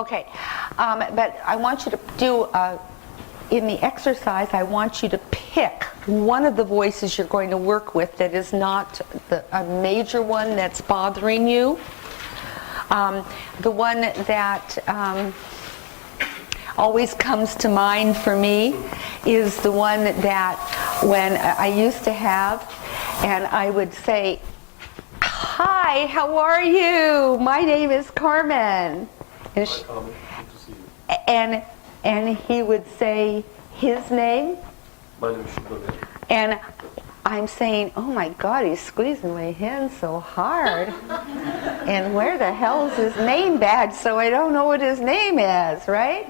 Okay, but I want you to do, in the exercise, I want you to pick one of the voices you're going to work with that is not a major one that's bothering you. The one that always comes to mind for me is the one that when I used to have, and I would say, "Hi, how are you? My name is Carmen." And, Hi, Carmen. Good to see you. and he would say his name, My name is Shubham. and I'm saying, "Oh my God, he's squeezing my hand so hard." And where the hell is his name badge? So I don't know what his name is, right?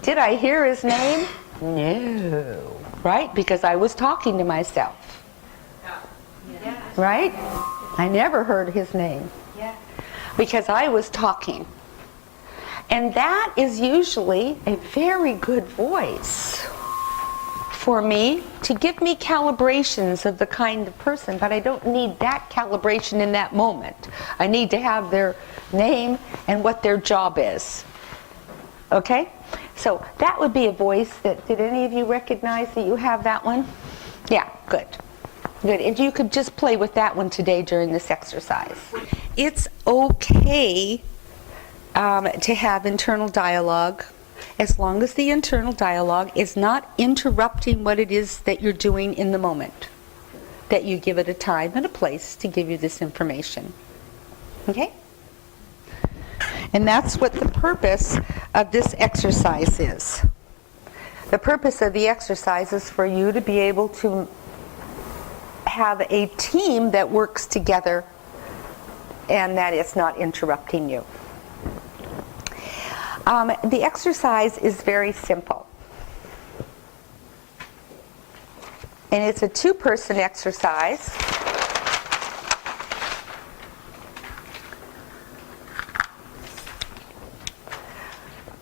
Did I hear his name? No. Right? Because I was talking to myself. Right? I never heard his name. Because I was talking. And that is usually a very good voice for me to give me calibrations of the kind of person, but I don't need that calibration in that moment. I need to have their name and what their job is. Okay? So that would be a voice that, did any of you recognize that you have that one? Yeah, good. Good. And you could just play with that one today during this exercise. It's okay to have internal dialogue, as long as the internal dialogue is not interrupting what it is that you're doing in the moment, that you give it a time and a place to give you this information. Okay? And that's what the purpose of this exercise is. The purpose of the exercise is for you to be able to have a team that works together and that it's not interrupting you. The exercise is very simple. And it's a two-person exercise.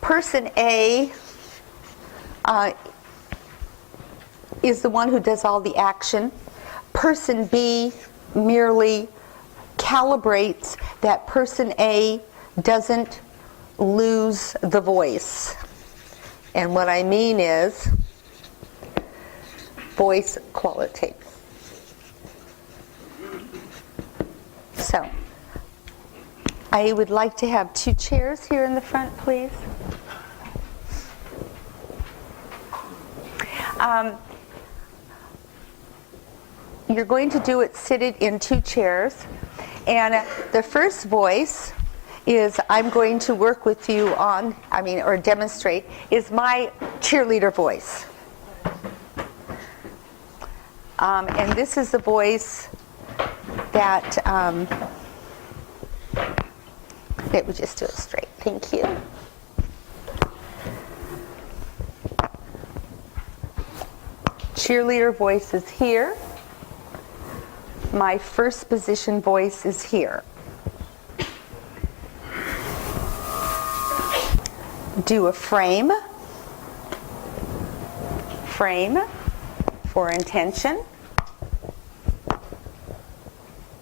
Person A is the one who does all the action. Person B merely calibrates that person A doesn't lose the voice. And what I mean is voice quality. So, I would like to have 2 chairs here in the front, please. You're going to do it seated in 2 chairs. And the first voice is I'm going to work with you on, or demonstrate, is my cheerleader voice. And this is the voice that, it would just do it straight. Thank you. Cheerleader voice is here. My first position voice is here. Do a frame for intention.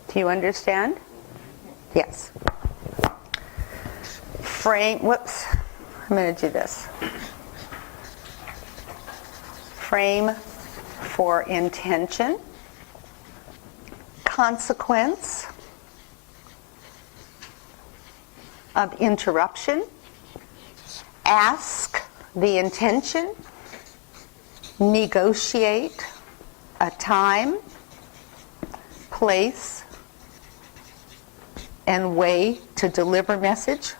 Do you understand? Yes. Frame, whoops, I'm going to do this. Frame for intention. Consequence of interruption. Ask the intention. Negotiate a time, place, and way to deliver message.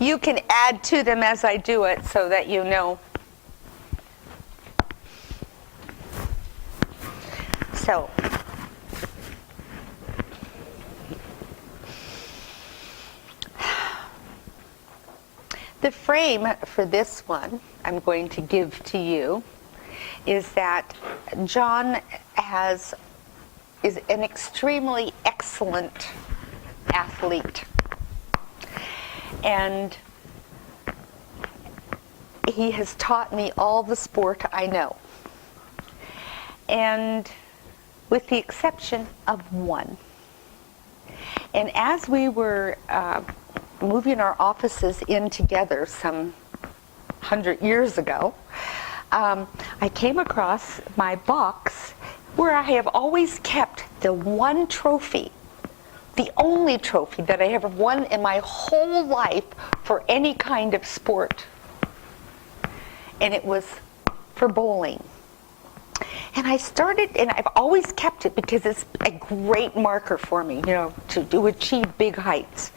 You can add to them as I do it so that you know. So, the frame for this one I'm going to give to you is that John is an extremely excellent athlete. And he has taught me all the sport I know. And with the exception of one. And as we were moving our offices in together some 100 years ago, I came across my box where I have always kept the one trophy, the only trophy that I ever won in my whole life for any kind of sport. And it was for bowling. And I started, and I've always kept it because it's a great marker for me, to achieve big heights.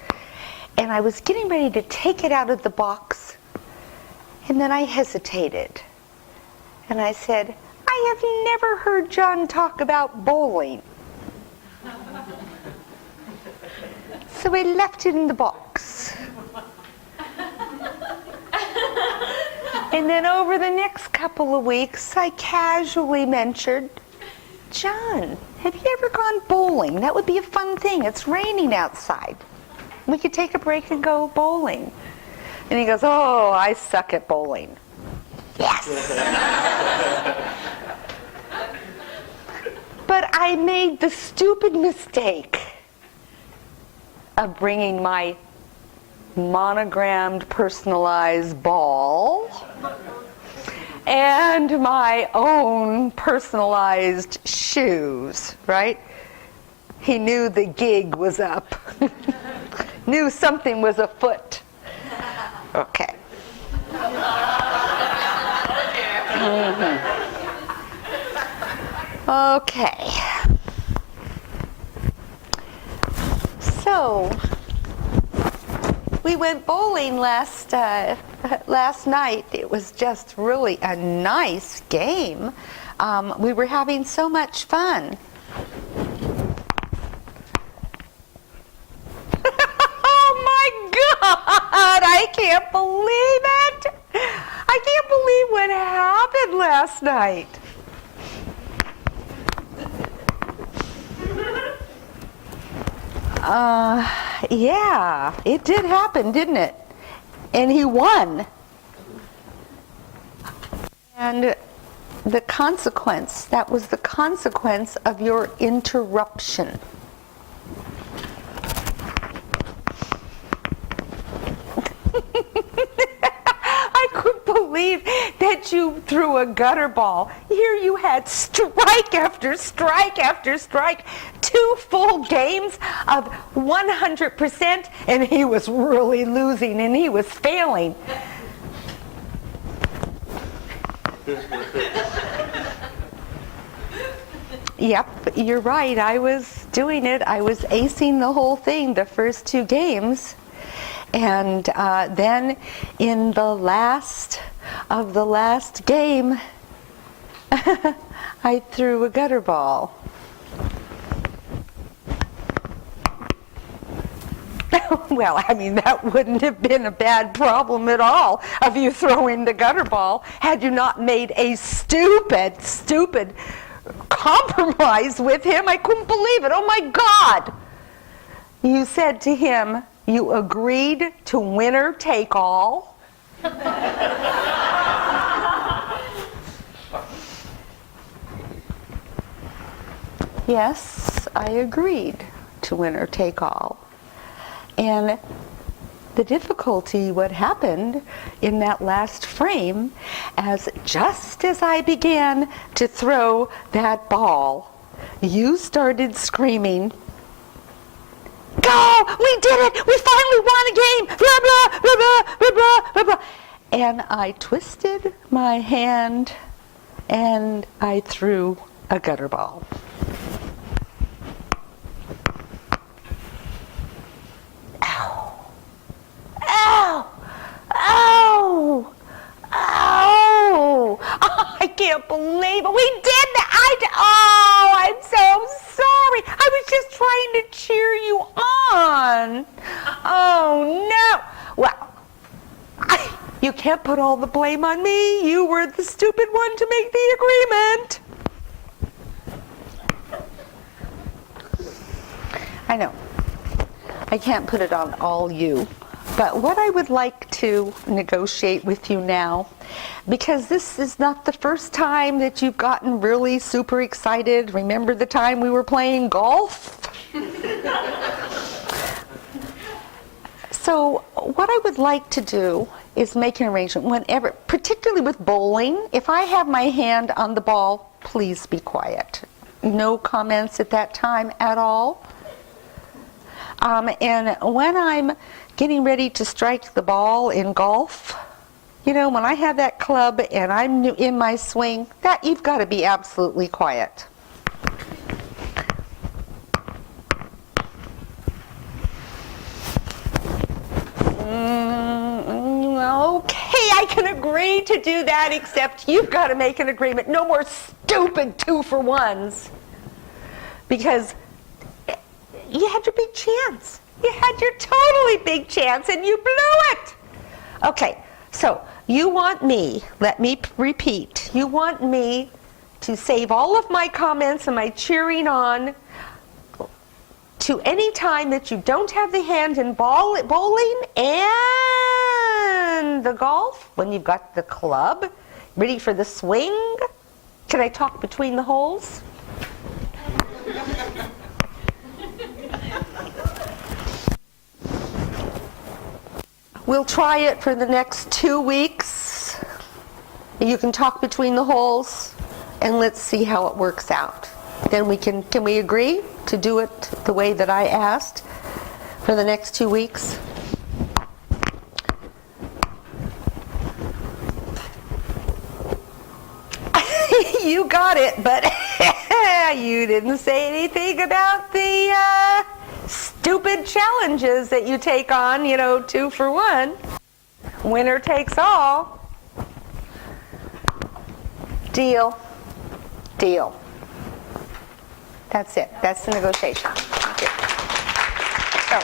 And I was getting ready to take it out of the box, and then I hesitated. And I said, I have never heard John talk about bowling. So I left it in the box. And then over the next couple of weeks, I casually mentioned, John, have you ever gone bowling? That would be a fun thing. It's raining outside. We could take a break and go bowling. And he goes, oh, I suck at bowling. Yes! But I made the stupid mistake of bringing my monogrammed, personalized ball and my own personalized shoes, right? He knew the gig was up. Knew something was afoot. Okay. Okay. So, we went bowling last night. It was just really a nice game. We were having so much fun. Oh my God! I can't believe it! I can't believe what happened last night. Yeah, it did happen, didn't it? And he won. And the consequence, that was the consequence of your interruption. I couldn't believe that you threw a gutter ball. Here you had strike after strike after strike, 2 full games of 100%, and he was really losing and he was failing. Yep, you're right. I was doing it. I was acing the whole thing, the first 2 games. And then in the last of the last game, I threw a gutter ball. Well, I mean, that wouldn't have been a bad problem at all of you throwing the gutter ball had you not made a stupid compromise with him. I couldn't believe it. Oh my God! You said to him, you agreed to winner take all. Yes, I agreed to winner take all. And the difficulty, what happened in that last frame, just as I began to throw that ball, you started screaming, "Go! We did it! We finally won a game! Blah, blah, blah, blah, blah, blah, blah, blah." And I twisted my hand and I threw a gutter ball. Ow! Ow! Ow! Ow! Oh, I can't believe it. We did that. Oh, I'm so sorry. I was just trying to cheer you on. Oh, no. Well, you can't put all the blame on me. You were the stupid one to make the agreement. I know. I can't put it on all you. But what I would like to negotiate with you now, because this is not the first time that you've gotten really super excited. Remember the time we were playing golf? So what I would like to do is make an arrangement whenever, particularly with bowling, if I have my hand on the ball, please be quiet. No comments at that time at all. And when I'm getting ready to strike the ball in golf, you know, when I have that club and I'm in my swing, that you've got to be absolutely quiet. Okay, I can agree to do that, except you've got to make an agreement. No more stupid 2-for-1s. Because you had your big chance. You had your totally big chance and you blew it. Okay, so you want me, let me repeat, you want me to save all of my comments and my cheering on to any time that you don't have the hand in bowling and the golf, when you've got the club ready for the swing. Can I talk between the holes? We'll try it for the next 2 weeks. You can talk between the holes, and let's see how it works out. Then can we agree to do it the way that I asked for the next 2 weeks? You got it, but you didn't say anything about the stupid challenges that you take on, 2-for-1. Winner takes all. Deal. Deal. That's it. That's the negotiation. Thank you. So,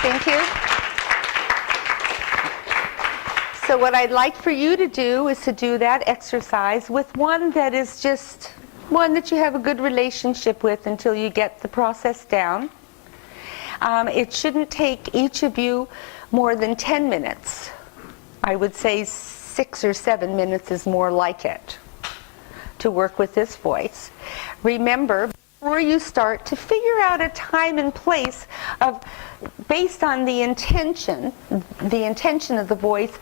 thank you. So what I'd like for you to do is to do that exercise with one that is just one that you have a good relationship with until you get the process down. It shouldn't take each of you more than 10 minutes. I would say 6 or 7 minutes is more like it to work with this voice. Remember, before you start, to figure out a time and place based on the intention of the voice,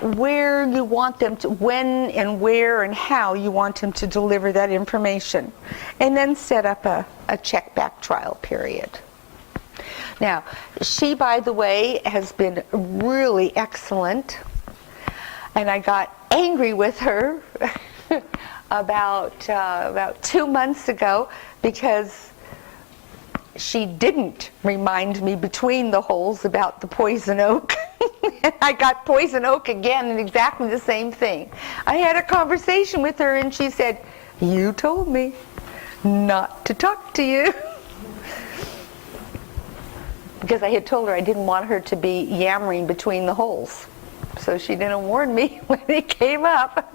where you want them to, when and where and how you want them to deliver that information, and then set up a check-back trial period. Now, she, by the way, has been really excellent, and I got angry with her about 2 months ago because she didn't remind me between the holes about the poison oak. And I got poison oak again and exactly the same thing. I had a conversation with her and she said, "You told me not to talk to you." Because I had told her I didn't want her to be yammering between the holes. So she didn't warn me when it came up.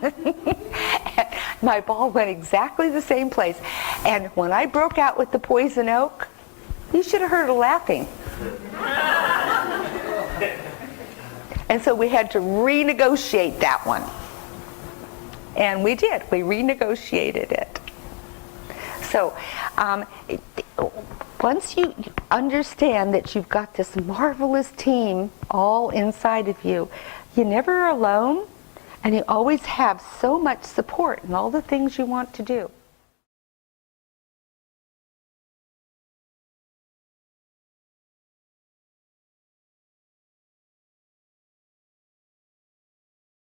My ball went exactly the same place. And when I broke out with the poison oak, you should have heard her laughing. And so we had to renegotiate that one. And we did. We renegotiated it. So once you understand that you've got this marvelous team all inside of you, you're never alone, and you always have so much support in all the things you want to do.